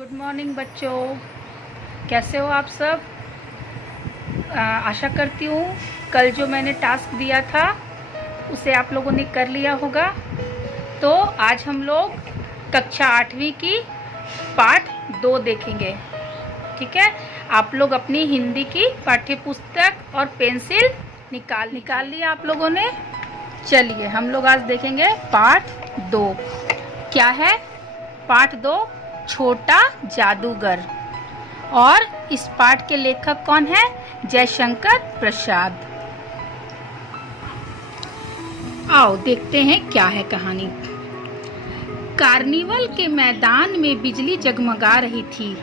Good morning बच्चों, कैसे हो आप सब। आशा करती हूँ कल जो मैंने टास्क दिया था उसे आप लोगों ने कर लिया होगा। तो आज हम लोग कक्षा 8वीं की पाठ 2 देखेंगे। ठीक है, आप लोग अपनी हिंदी की पाठ्य पुस्तक और पेंसिल निकाल लिया आप लोगों ने। चलिए हम लोग आज देखेंगे पाठ 2। क्या है पाठ 2? छोटा जादूगर। और इस पाठ के लेखक कौन है? जयशंकर प्रसाद। आओ देखते हैं क्या है कहानी। कार्निवल के मैदान में बिजली जगमगा रही थी।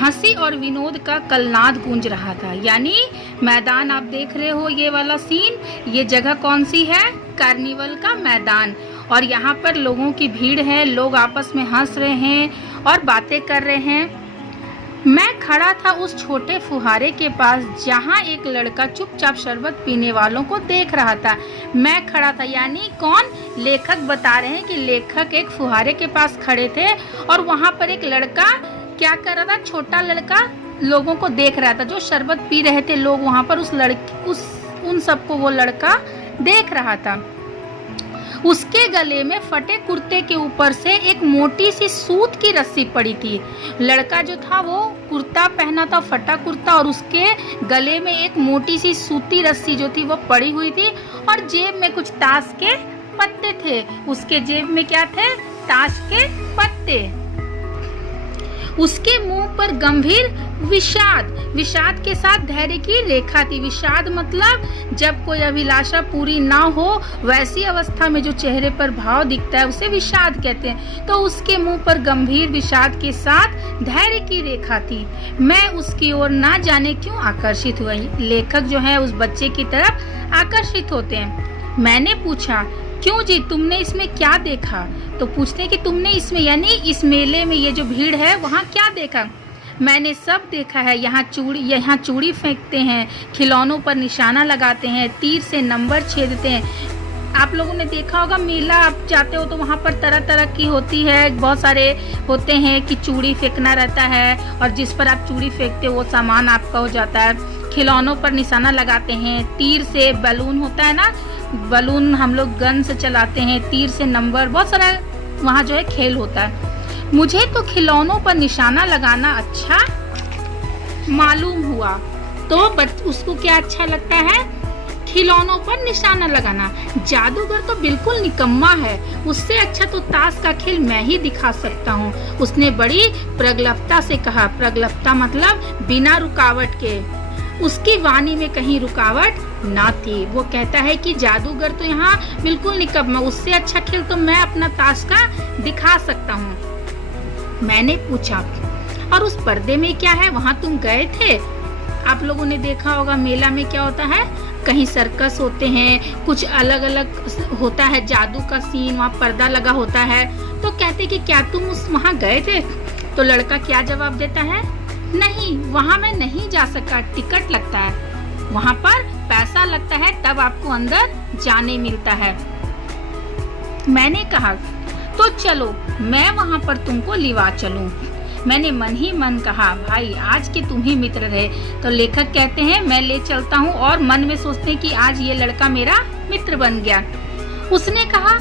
हंसी और विनोद का कलनाद गूंज रहा था। यानी मैदान आप देख रहे हो, ये वाला सीन, ये जगह कौन सी है? कार्निवल का मैदान। और यहाँ पर लोगों की भीड़ है, लोग आपस में हंस रहे हैं और बातें कर रहे हैं। मैं खड़ा था उस छोटे फुहारे के पास जहाँ एक लड़का चुपचाप शरबत पीने वालों को देख रहा था। मैं खड़ा था यानी कौन? लेखक बता रहे हैं कि लेखक एक फुहारे के पास खड़े थे और वहाँ पर एक लड़का क्या कर रहा था? छोटा लड़का लोगों को देख रहा था। जो शरबत पी रहे थे लोग वहाँ पर, उन सबको वो लड़का देख रहा था। उसके गले में फटे कुर्ते के ऊपर से एक मोटी सी सूत की रस्सी पड़ी थी। लड़का जो था वो कुर्ता पहना था, फटा कुर्ता, और उसके गले में एक मोटी सी सूती रस्सी जो थी वो पड़ी हुई थी। और जेब में कुछ ताश के पत्ते थे। उसके जेब में क्या थे? ताश के पत्ते। उसके मुंह पर गंभीर विषाद के साथ धैर्य की रेखा थी। विषाद मतलब जब कोई अभिलाषा पूरी ना हो वैसी अवस्था में जो चेहरे पर भाव दिखता है उसे विषाद कहते हैं। तो उसके मुंह पर गंभीर विषाद के साथ धैर्य की रेखा थी। मैं उसकी ओर ना जाने क्यों आकर्षित हुई। लेखक जो है उस बच्चे की तरफ आकर्षित होते हैं। मैंने पूछा, क्यों जी, तुमने इसमें क्या देखा? तो पूछते हैं कि तुमने इसमें यानी इस मेले में ये जो भीड़ है वहाँ क्या देखा? मैंने सब देखा है। यहाँ चूड़ी फेंकते हैं, खिलौनों पर निशाना लगाते हैं, तीर से नंबर छेदते हैं। आप लोगों ने देखा होगा मेला, आप जाते हो तो वहाँ पर तरह तरह की होती है, बहुत सारे होते हैं कि चूड़ी फेंकना रहता है और जिस पर आप चूड़ी फेंकते हो वो सामान आपका हो जाता है। खिलौनों पर निशाना लगाते हैं, तीर से बैलून होता है ना, बलून हम लोग गन से चलाते हैं, तीर से नंबर, बहुत सारा वहाँ जो है खेल होता है। मुझे तो खिलौनों पर निशाना लगाना अच्छा मालूम हुआ। तो उसको क्या अच्छा लगता है? खिलौनों पर निशाना लगाना। जादूगर तो बिल्कुल निकम्मा है, उससे अच्छा तो ताश का खेल मैं ही दिखा सकता हूँ, उसने बड़ी प्रगल्भता से कहा। प्रगल्भता मतलब बिना रुकावट के। उसकी वाणी में कहीं रुकावट ना थी। वो कहता है कि जादूगर तो यहाँ बिल्कुल निकम्मा, उससे अच्छा खेल तो मैं अपना ताश का दिखा सकता हूँ। मैंने पूछा, और उस पर्दे में क्या है? वहाँ तुम गए थे? आप लोगों ने देखा होगा मेला में क्या होता है, कहीं सर्कस होते हैं, कुछ अलग अलग होता है जादू का सीन, वहाँ पर्दा लगा होता है। तो कहते कि क्या तुम वहाँ गए थे? तो लड़का क्या जवाब देता है? नहीं, वहाँ मैं नहीं जा सका, टिकट लगता है, वहाँ पर पैसा लगता है, तब आपको अंदर जाने मिलता है। मैंने कहा, तो चलो मैं वहाँ पर तुमको लिवा चलूं। मैंने मन ही मन कहा, भाई आज के तुम ही मित्र रहे। तो लेखक कहते हैं मैं ले चलता हूँ, और मन में सोचते हैं कि आज ये लड़का मेरा मित्र बन गया। उसने कहा,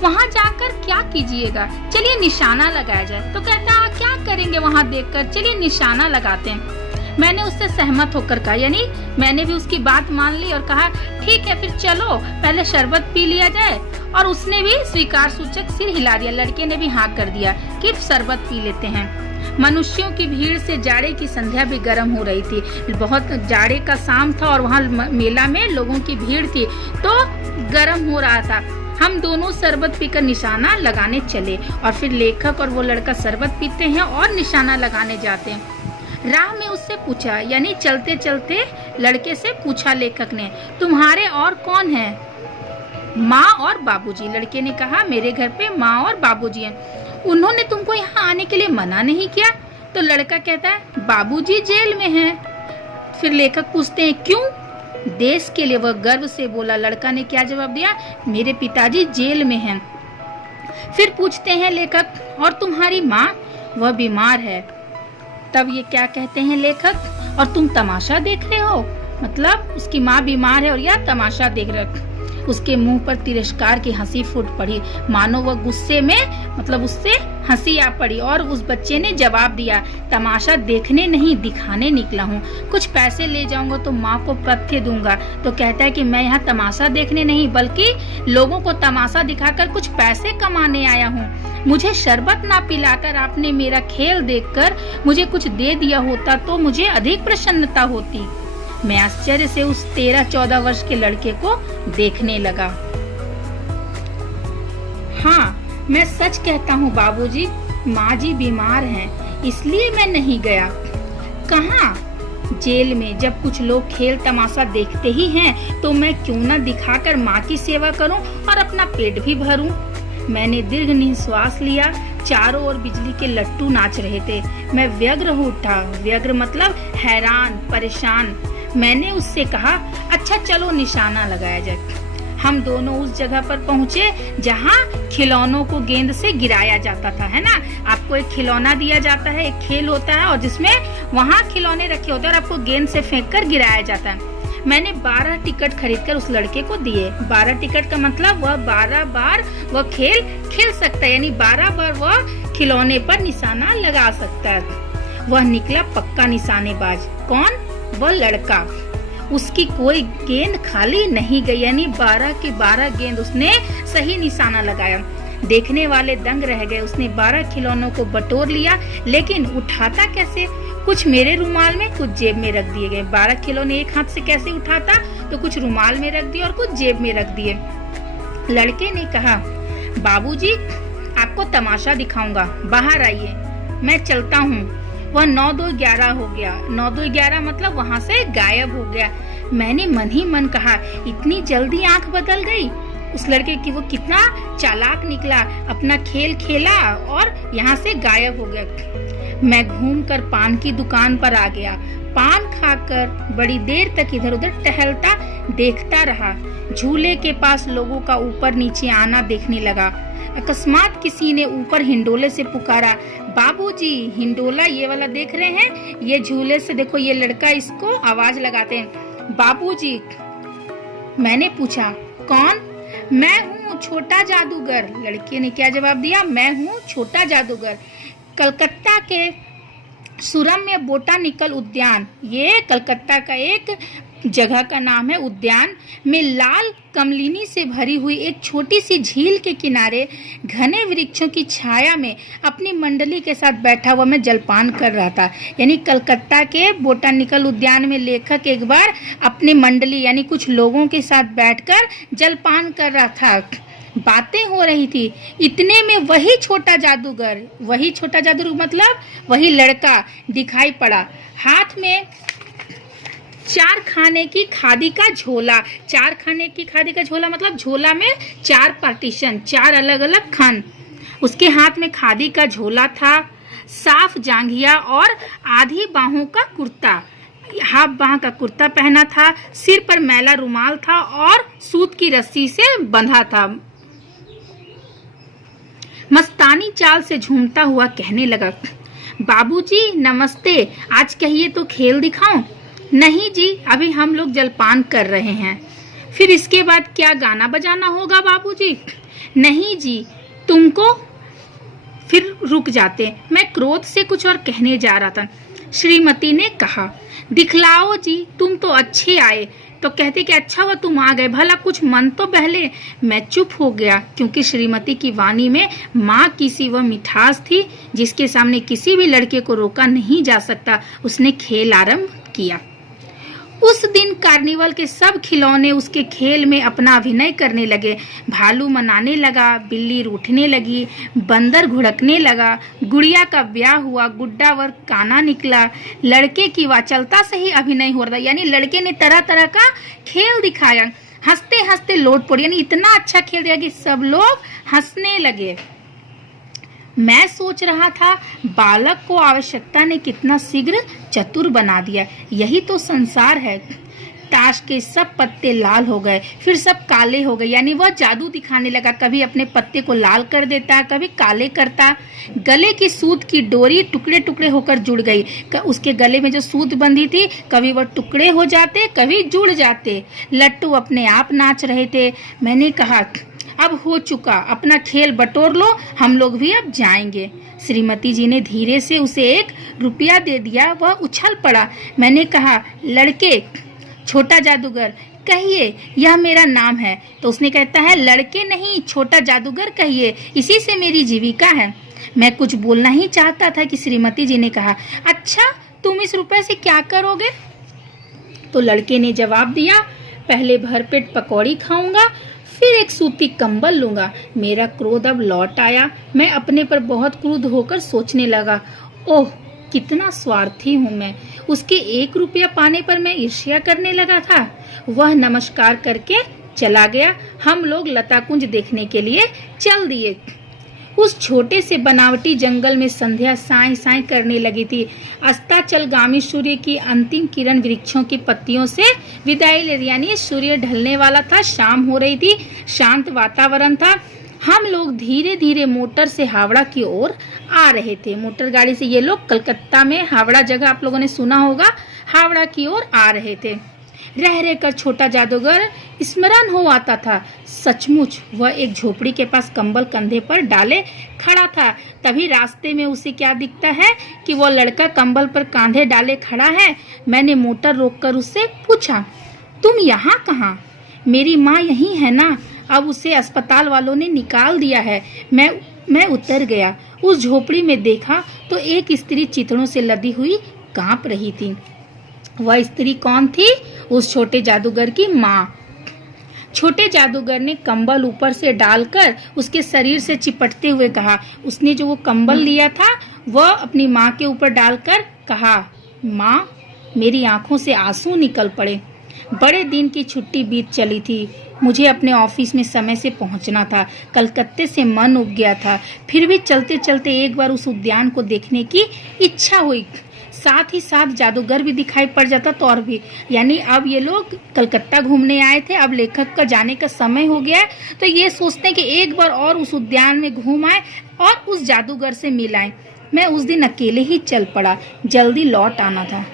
वहाँ जाकर क्या कीजिएगा? चलिए निशाना लगाया जाए। तो कहता है क्या करेंगे वहाँ देखकर, चलिए निशाना लगाते हैं। मैंने उससे सहमत होकर कहा, यानी मैंने भी उसकी बात मान ली और कहा ठीक है फिर चलो पहले शरबत पी लिया जाए। और उसने भी स्वीकार सूचक सिर हिला दिया। लड़के ने भी हाँ कर दिया कि शरबत पी लेते हैं। मनुष्यों की भीड़ से जाड़े की संध्या भी गर्म हो रही थी। बहुत जाड़े का शाम था और वहाँ मेला में लोगों की भीड़ थी तो गर्म हो रहा था। हम दोनों शरबत पीकर निशाना लगाने चले और फिर लेखक और वो लड़का शरबत पीते हैं और निशाना लगाने जाते हैं। राह में उससे पूछा, यानी चलते चलते लड़के से पूछा लेखक ने, तुम्हारे और कौन है? माँ और बाबूजी। लड़के ने कहा, मेरे घर पे माँ और बाबूजी हैं। उन्होंने तुमको यहाँ आने के लिए मना नहीं किया? तो लड़का कहता है, बाबूजी जेल में हैं। फिर लेखक पूछते हैं, क्यों? देश के लिए, वह गर्व से बोला। लड़का ने क्या जवाब दिया? मेरे पिताजी जेल में हैं। फिर पूछते हैं लेखक, और तुम्हारी माँ? वह बीमार है। तब ये क्या कहते हैं लेखक, और तुम तमाशा देख रहे हो, मतलब उसकी माँ बीमार है और यह तमाशा देख रहे हो। उसके मुंह पर तिरस्कार की हंसी फूट पड़ी, मानो वह गुस्से में, मतलब उससे हंसी आ पड़ी। और उस बच्चे ने जवाब दिया, तमाशा देखने नहीं दिखाने निकला हूँ। कुछ पैसे ले जाऊंगा तो माँ को पथ्य दूंगा। तो कहता है कि मैं यहाँ तमाशा देखने नहीं बल्कि लोगों को तमाशा दिखाकर कुछ पैसे कमाने आया हूँ। मुझे शरबत ना पिलाकर आपने मेरा खेल देखकर मुझे कुछ दे दिया होता तो मुझे अधिक प्रसन्नता होती। मैं आश्चर्य से उस 13-14 वर्ष के लड़के को देखने लगा। हाँ, मैं सच कहता हूँ बाबूजी, माँ जी बीमार हैं, इसलिए मैं नहीं गया। कहाँ? जेल में। जब कुछ लोग खेल तमाशा देखते ही हैं तो मैं क्यों न दिखाकर माँ की सेवा करूं और अपना पेट भी भरूं। मैंने दीर्घ निश्वास लिया। चारों ओर बिजली के लट्टू नाच रहे थे। मैं व्यग्र हो उठा। व्यग्र मतलब हैरान, परेशान। मैंने उससे कहा, अच्छा चलो निशाना लगाया जाए। हम दोनों उस जगह पर पहुँचे जहाँ खिलौनों को गेंद से गिराया जाता था, है ना। आपको एक खिलौना दिया जाता है, एक खेल होता है और जिसमें वहाँ खिलौने रखे होते हैं और आपको गेंद से फेंक कर गिराया जाता है। मैंने 12 टिकट खरीदकर उस लड़के को दिए। 12 टिकट का मतलब वह 12 बार वह खेल खेल सकता है, यानी 12 बार वह खिलौने पर निशाना लगा सकता है। वह निकला पक्का निशानेबाज। कौन? वह लड़का। उसकी कोई गेंद खाली नहीं गई, यानी 12 की 12 गेंद उसने सही निशाना लगाया। देखने वाले दंग रह गए। उसने 12 खिलौनों को बटोर लिया, लेकिन उठाता कैसे? कुछ मेरे रुमाल में, कुछ जेब में रख दिए गए। 12 खिलौने एक हाथ से कैसे उठाता? तो कुछ रुमाल में रख दिए और कुछ जेब में रख दिए। लड़के ने कहा, बाबूजी आपको तमाशा दिखाऊंगा, बाहर आइए, मैं चलता हूँ। वह 9-2-11 हो गया। 9-2-11 मतलब वहाँ से गायब हो गया। मैंने मन ही मन कहा, इतनी जल्दी आंख बदल गई उस लड़के की। वो कितना चालाक निकला, अपना खेल खेला और यहाँ से गायब हो गया। मैं घूमकर पान की दुकान पर आ गया। पान खाकर बड़ी देर तक इधर उधर टहलता देखता रहा। झूले के पास लोगों का ऊपर नीचे आना देखने लगा। अकस्मात किसी ने ऊपर हिंडोले से पुकारा, बाबूजी हिंडोला ये वाला देख रहे हैं? ये झूले से देखो, ये लड़का इसको आवाज लगाते हैं, बाबूजी। मैंने पूछा, कौन? मैं हूँ छोटा जादूगर। लड़के ने क्या जवाब दिया? मैं हूँ छोटा जादूगर। कलकत्ता के सुरम्य बोटानिकल उद्यान, ये कलकत्ता का एक जगह का नाम है, उद्यान में लाल कमलिनी से भरी हुई एक छोटी सी झील के किनारे घने वृक्षों की छाया में अपनी मंडली के साथ बैठा हुआ मैं जलपान कर रहा था। यानी कलकत्ता के बोटानिकल उद्यान में लेखक एक बार अपनी मंडली यानी कुछ लोगों के साथ बैठकर जलपान कर रहा था। बातें हो रही थी। इतने में वही छोटा जादूगर मतलब वही लड़का दिखाई पड़ा। हाथ में 4 खाने की खादी का झोला। 4 खाने की खादी का झोला मतलब झोला में 4 पार्टीशन, 4 अलग अलग खन। उसके हाथ में खादी का झोला था, साफ जांघिया और आधी बाहों का कुर्ता, हाफ बाह का कुर्ता पहना था। सिर पर मैला रुमाल था और सूत की रस्सी से बंधा था। मस्तानी चाल से झूमता हुआ कहने लगा, बाबूजी नमस्ते, आज कहिए तो खेल दिखाऊं? नहीं जी, अभी हम लोग जलपान कर रहे हैं। फिर इसके बाद क्या गाना बजाना होगा बाबूजी? नहीं जी, तुमको। फिर रुक जाते। मैं क्रोध से कुछ और कहने जा रहा था। श्रीमती ने कहा, दिखलाओ जी, तुम तो अच्छे आए। तो कहते कि अच्छा हुआ तुम आ गए, भला कुछ मन तो बहले। मैं चुप हो गया क्योंकि श्रीमती की वाणी में माँ की सी वह मिठास थी जिसके सामने किसी भी लड़के को रोका नहीं जा सकता। उसने खेल आरंभ किया। उस दिन कार्निवल के सब खिलौने उसके खेल में अपना अभिनय करने लगे। भालू मनाने लगा, बिल्ली रूठने लगी, बंदर घुड़कने लगा, गुड़िया का ब्याह हुआ, गुड्डा वर काना निकला। लड़के की वाचलता से ही अभिनय हो रहा, यानी लड़के ने तरह तरह का खेल दिखाया। हंसते हंसते लोट पड़ी, यानी इतना अच्छा खेल दिया कि सब लोग हंसने लगे। मैं सोच रहा था, बालक को आवश्यकता ने कितना शीघ्र चतुर बना दिया। यही तो संसार है। ताश के सब पत्ते लाल हो गए, फिर सब काले हो गए। यानी वह जादू दिखाने लगा, कभी अपने पत्ते को लाल कर देता, कभी काले करता। गले की सूत की डोरी टुकड़े टुकड़े होकर जुड़ गई। उसके गले में जो सूत बंधी थी, कभी वह टुकड़े हो जाते, कभी जुड़ जाते। लट्टू अपने आप नाच रहे थे। मैंने कहा, अब हो चुका, अपना खेल बटोर लो, हम लोग भी अब जाएंगे। श्रीमती जी ने धीरे से उसे 1 रुपया दे दिया। वह उछल पड़ा। मैंने कहा, लड़के, छोटा जादूगर कहिए, यह मेरा नाम है। तो उसने कहता है, लड़के नहीं, छोटा जादूगर कहिए, इसी से मेरी जीविका है। मैं कुछ बोलना ही चाहता था कि श्रीमती जी ने कहा, अच्छा तुम इस रुपए से क्या करोगे? तो लड़के ने जवाब दिया, पहले भरपेट पकौड़ी खाऊंगा, फिर एक सूती कंबल लूंगा। मेरा क्रोध अब लौट आया। मैं अपने पर बहुत क्रुद्ध होकर सोचने लगा, ओह कितना स्वार्थी हूँ मैं। उसके 1 रुपया पाने पर मैं ईर्ष्या करने लगा था। वह नमस्कार करके चला गया। हम लोग लता कुंज देखने के लिए चल दिए। उस छोटे से बनावटी जंगल में संध्या साय साय करने लगी थी। अस्ताचलगामी सूर्य की अंतिम किरण वृक्षों की पत्तियों से विदाई ले रही, यानी सूर्य ढलने वाला था, शाम हो रही थी, शांत वातावरण था। हम लोग धीरे धीरे मोटर से हावड़ा की ओर आ रहे थे। मोटर गाड़ी से ये लोग कलकत्ता में हावड़ा जगह आप लोगों ने सुना होगा, हावड़ा की ओर आ रहे थे। रह रहकर छोटा जादूगर स्मरण हो आता था। सचमुच वह एक झोपड़ी के पास कंबल कंधे पर डाले खड़ा था। तभी रास्ते में उसे क्या दिखता है कि वो लड़का कंबल पर कांधे डाले खड़ा है। मैंने मोटर रोककर उससे पूछा, तुम यहाँ कहाँ? मेरी माँ यहीं है ना, अब उसे अस्पताल वालों ने निकाल दिया है। मैं उतर गया। उस झोपड़ी में देखा तो एक स्त्री चितड़ों से लदी हुई कांप रही थी। वह स्त्री कौन थी? उस छोटे जादूगर की माँ। छोटे जादूगर ने कंबल ऊपर से डालकर उसके शरीर से चिपटते हुए कहा। उसने जो वो कंबल लिया था वह अपनी माँ के ऊपर डालकर कहा, माँ, मेरी आंखों से आंसू निकल पड़े। बड़े दिन की छुट्टी बीत चली थी। मुझे अपने ऑफिस में समय से पहुंचना था। कलकत्ते से मन उब गया था। फिर भी चलते चलते एक बार उस उद्यान को देखने की इच्छा हुई। साथ ही साथ जादूगर भी दिखाई पड़ जाता तो और भी। यानी अब ये लोग कलकत्ता घूमने आए थे, अब लेखक का जाने का समय हो गया है, तो ये सोचते हैं कि एक बार और उस उद्यान में घूम आए और उस जादूगर से मिल आए। मैं उस दिन अकेले ही चल पड़ा। जल्दी लौट आना था।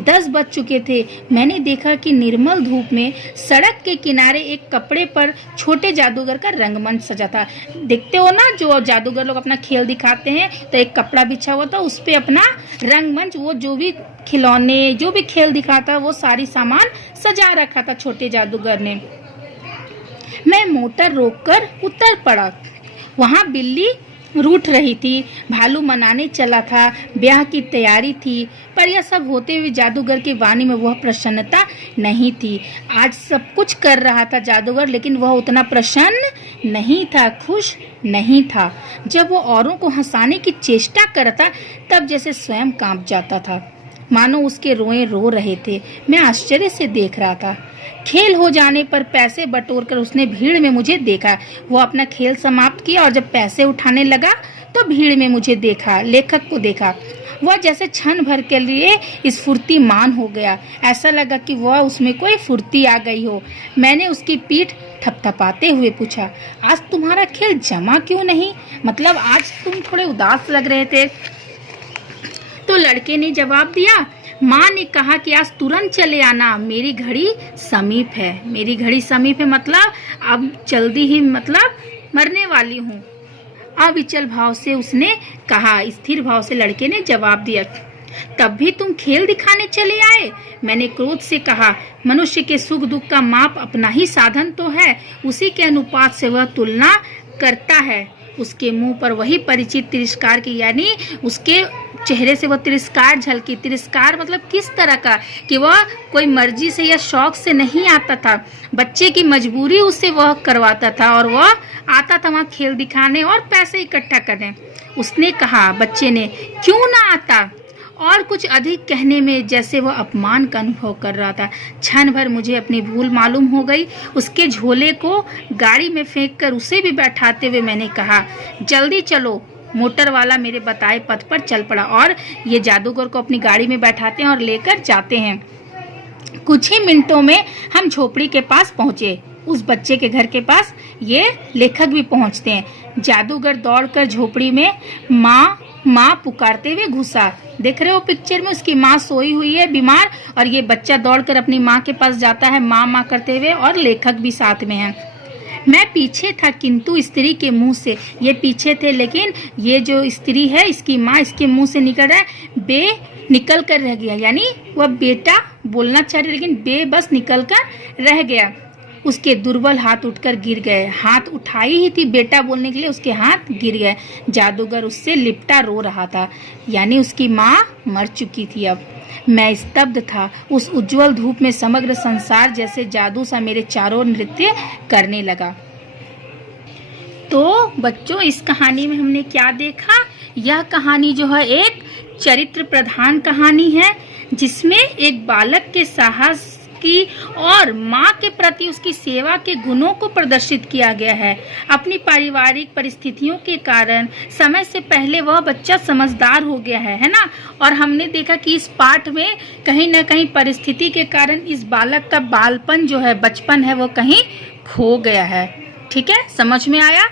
10 बज चुके थे। मैंने देखा कि निर्मल धूप में सड़क के किनारे एक कपड़े पर छोटे जादूगर का रंगमंच सजा था। देखते हो ना, जो जादूगर लोग अपना खेल दिखाते हैं तो एक कपड़ा बिछा हुआ था, उस पे अपना रंगमंच, वो जो भी खिलौने, जो भी खेल दिखाता वो सारी सामान सजा रखा था छोटे जादूगर ने। मैं मोटर रोककर उतर पड़ा। वहाँ बिल्ली रूठ रही थी। भालू मनाने चला था। ब्याह की तैयारी थी। पर यह सब होते हुए जादूगर की वाणी में वह प्रसन्नता नहीं थी। आज सब कुछ कर रहा था जादूगर, लेकिन वह उतना प्रसन्न नहीं था, खुश नहीं था। जब वह औरों को हंसाने की चेष्टा करता तब जैसे स्वयं कांप जाता था, मानो उसके रोए रो रहे थे। मैं आश्चर्य से देख रहा था। खेल हो जाने पर पैसे बटोरकर उसने भीड़ में मुझे देखा। वो अपना खेल समाप्त किया और जब पैसे उठाने लगा तो भीड़ में मुझे देखा, लेखक को देखा। वह जैसे क्षण भर के लिए स्फूर्तिमान हो गया। ऐसा लगा कि वह उसमें कोई फुर्ती आ गई हो। मैंने उसकी पीठ थपथपाते हुए पूछा, आज तुम्हारा खेल जमा क्यों नहीं? मतलब आज तुम थोड़े उदास लग रहे थे। तो लड़के ने जवाब दिया, माँ ने कहा कि आज तुरंत चले आना, मेरी घड़ी समीप है। मेरी घड़ी समीप है मतलब अब जल्दी ही, मतलब मरने वाली हूँ। अविचल भाव से उसने कहा। स्थिर भाव से लड़के ने जवाब दिया, तब भी तुम खेल दिखाने चले आए? मैंने क्रोध से कहा, मनुष्य के सुख दुख का माप अपना ही साधन तो है, उसी के अनुपात से वह तुलना करता है। उसके मुंह पर वही परिचित तिरस्कार की, यानी उसके चेहरे से वह तिरस्कार झलकी। तिरस्कार मतलब किस तरह का, कि वह कोई मर्जी से या शौक से नहीं आता था। बच्चे की मजबूरी उससे वह करवाता था और वह आता था वहाँ खेल दिखाने और पैसे इकट्ठा करने। उसने कहा, बच्चे ने, क्यों ना आता? और कुछ अधिक कहने में जैसे वह अपमान का अनुभव कर रहा था। क्षण भर मुझे अपनी भूल मालूम हो गई। उसके झोले को गाड़ी में फेंककर उसे भी बैठाते हुए मैंने कहा, जल्दी चलो। मोटर वाला मेरे बताए पथ पर चल पड़ा और ये जादूगर को अपनी गाड़ी में बैठाते हैं और लेकर जाते हैं। कुछ ही मिनटों में हम झोपड़ी के पास पहुंचे। उस बच्चे के घर के पास ये लेखक भी पहुंचते हैं। जादूगर दौड़कर झोपड़ी में माँ माँ पुकारते हुए घुसा। देख रहे हो पिक्चर में, उसकी माँ सोई हुई है बीमार, और ये बच्चा दौड़कर अपनी माँ के पास जाता है माँ माँ करते हुए, और लेखक भी साथ में है। मैं पीछे था किंतु स्त्री के मुंह से, ये पीछे थे लेकिन ये जो स्त्री है इसकी माँ इसके मुंह से निकल रहा है बे निकल कर रह गया, यानी वह बेटा बोलना चाह रही लेकिन बे बस निकल कर रह गया। उसके दुर्बल हाथ उठकर गिर गए। हाथ उठाई ही थी बेटा बोलने के लिए, उसके हाथ गिर गए। जादूगर उससे लिपटा रो रहा था, यानी उसकी माँ मर चुकी थी। अब मैं स्तब्ध था। उस उज्जवल धूप में समग्र संसार जैसे जादू सा मेरे चारों नृत्य करने लगा। तो बच्चों, इस कहानी में हमने क्या देखा? यह कहानी जो है एक चरित्र प्रधान कहानी है, जिसमें एक बालक के साहस की और माँ के प्रति उसकी सेवा के गुणों को प्रदर्शित किया गया है। अपनी पारिवारिक परिस्थितियों के कारण समय से पहले वह बच्चा समझदार हो गया है ना। और हमने देखा कि इस पाठ में कहीं ना कहीं परिस्थिति के कारण इस बालक का बालपन जो है, बचपन है, वो कहीं खो गया है। ठीक है, समझ में आया?